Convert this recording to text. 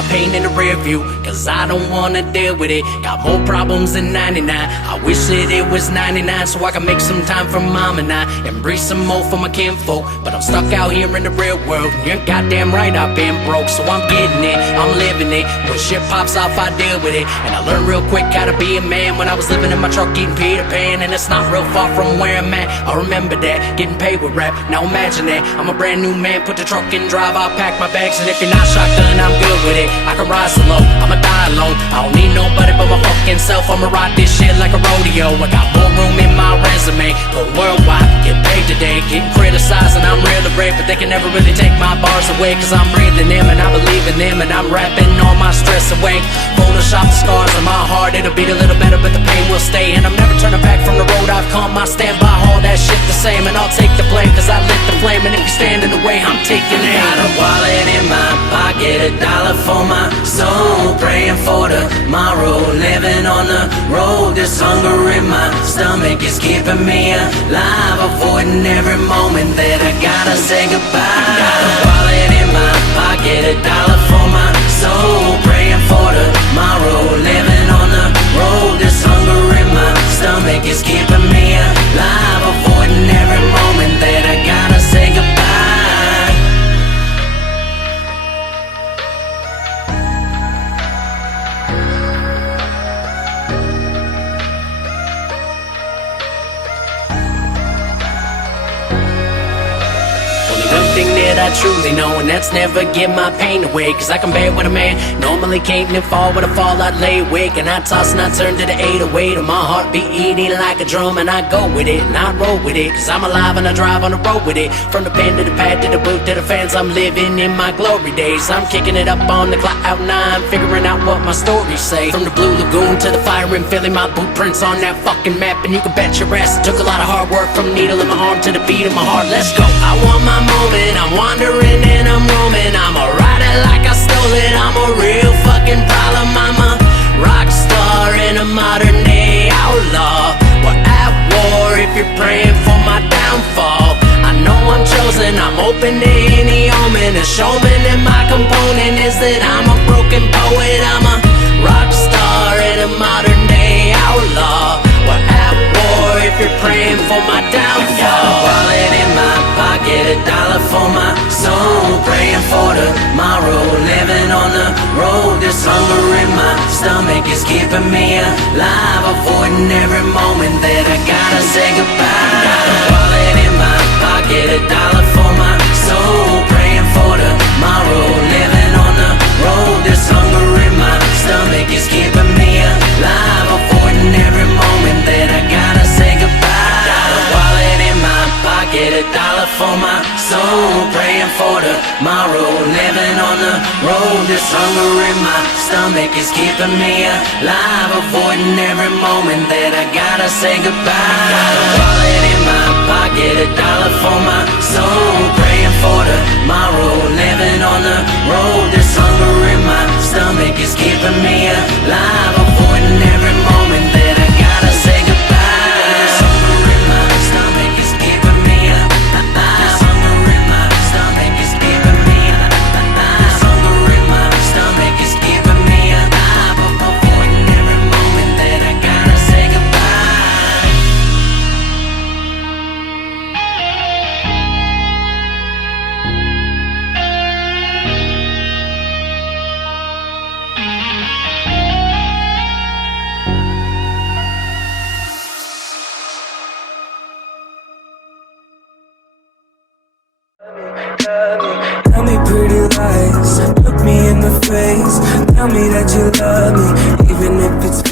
my pain in the rear view, cause I don't wanna deal with it. Got more problems than 99. I wish that it was 99 so I can make some time for mom and I, and breathe some more for my kinfolk. But I'm stuck out here in the real world, and you're goddamn right I've been broke. So I'm getting it, I'm living it. When shit pops off I deal with it. And I learned real quick how to be a man when I was living in my truck eating Peter Pan. And it's not real far from where I'm at. I remember that, getting paid with rap. Now imagine that, I'm a brand new man. Put the truck in drive, I'll pack my bags. And if you're not shotgun, I'm good with it. I can ride solo, I'ma die alone. I don't need nobody but my fucking self. I'ma ride this shit like a rodeo. I got more room in my resume. Go worldwide, get paid today. Getting criticized and I'm really brave, but they can never really take my bars away. Cause I'm breathing them and I believe in them, and I'm rapping all my stress away. Photoshop the scars on my heart, it'll beat a little better but the pain will stay. And I'm never turning back from the road I've come. I stand by all that shit the same, and I'll take the blame cause I lit the flame. And if you stand in the way, I'm taking aim. Got a wallet in my pocket, $1 for my soul, praying for tomorrow, living on the road. This hunger in my stomach is keeping me alive, avoiding every moment that I gotta say goodbye. Got a wallet in my pocket, $1 for my soul, praying for tomorrow, living on the road. This hunger in my stomach is keeping me alive, avoiding every moment that I gotta say goodbye. That I truly know, and that's never give my pain away. Cause I can bear what a man normally can't, and fall with a fall I'd lay awake. And I toss and I turn to the 808, and my heart be eating like a drum. And I go with it, and I roll with it, cause I'm alive and I drive on the road with it. From the pen to the pad to the boot to the fans, I'm living in my glory days. I'm kicking it up on the cloud nine, figuring out what my stories say. From the Blue Lagoon to the fire in Philly, my bootprints on that fucking map. And you can bet your ass it took a lot of hard work, from needle in my arm to the beat of my heart. Let's go. I want my moment, I'm wandering and I'm roaming. I'ma ride it like I stole it. I'm a real fucking problem. I'm a rock star and a modern day outlaw. We're at war if you're praying for my downfall. I know I'm chosen, I'm open to any omen. A showman and my component is that I'm a broken poet. I'm a rock star and a modern day outlaw. We're at war if you're praying for my downfall. I got a wallet in my pocket, $1 for my soul, praying for tomorrow, living on the road. This hunger in my stomach is keeping me alive, avoiding every moment that I gotta say goodbye. Got a wallet in my pocket, $1 for my soul, praying for tomorrow, living on the road. This hunger in my stomach is keeping me alive, avoiding every moment that I gotta say goodbye. Got a wallet in my pocket, $1 for my soul, praying for tomorrow, living on the road. This hunger in my stomach is keeping me alive, avoiding every moment that I gotta say goodbye. Got a wallet in my pocket, $1 for my soul, praying for tomorrow, living on the road. This hunger in my stomach is keeping me alive, avoiding every moment that I gotta say goodbye. This hunger in my stomach is keeping me alive. This hunger in my stomach is keeping me alive. This hunger in my stomach is keeping me alive, avoiding every moment that I gotta say goodbye. Tell me pretty lies, look me in the face. Tell me that you love me, even if it's